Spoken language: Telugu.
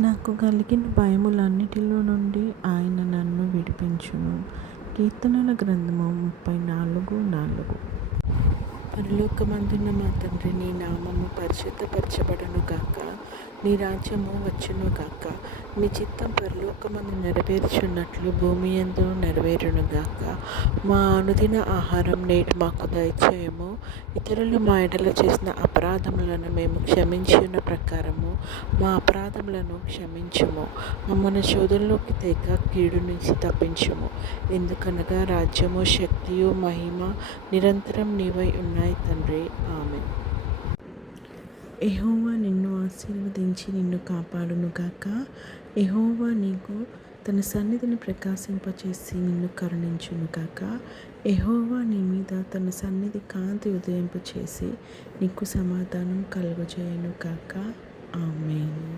నాకు కలిగిన భయములన్నిటిలో నుండి ఆయన నన్ను విడిపించును. కీర్తనల గ్రంథము 34:4. పరలోకమందున్న మా తండ్రి, నీ నామము పరిశుద్ధపరచబడును గాక. నీ రాజ్యము వచ్చును గాక. నీ చిత్తం పరలోకమందు నెరవేర్చున్నట్లు భూమి యందు నెరవేరును గాక. మా అనుదిన ఆహారం నేడు మాకు దయచేయము. ఇతరులు మా ఎడల చేసిన అపరాధములను మేము క్షమించిన ప్రకారము మా అపరాధములను క్షమించుము. మమ్మల్ని శోధనలోకి తేక కీడు నుంచి తప్పించుము. ఎందుకనగా రాజ్యము, శక్తియు, మహిమ నిరంతరం నీవై ఉన్నాయి తండ్రి. ఆమేన్. యెహోవా నిన్ను ఆశీర్వదించి నిన్ను కాపాడును గాక. యెహోవా నీకు తన సన్నిధిని ప్రకాశింపచేసి నిన్ను కరుణించును గాక. యెహోవా నీ మీద తన సన్నిధి కాంతి ఉదయింపచేసి నీకు సమాధానం కలుగజేయును గాక. ఆమేన్.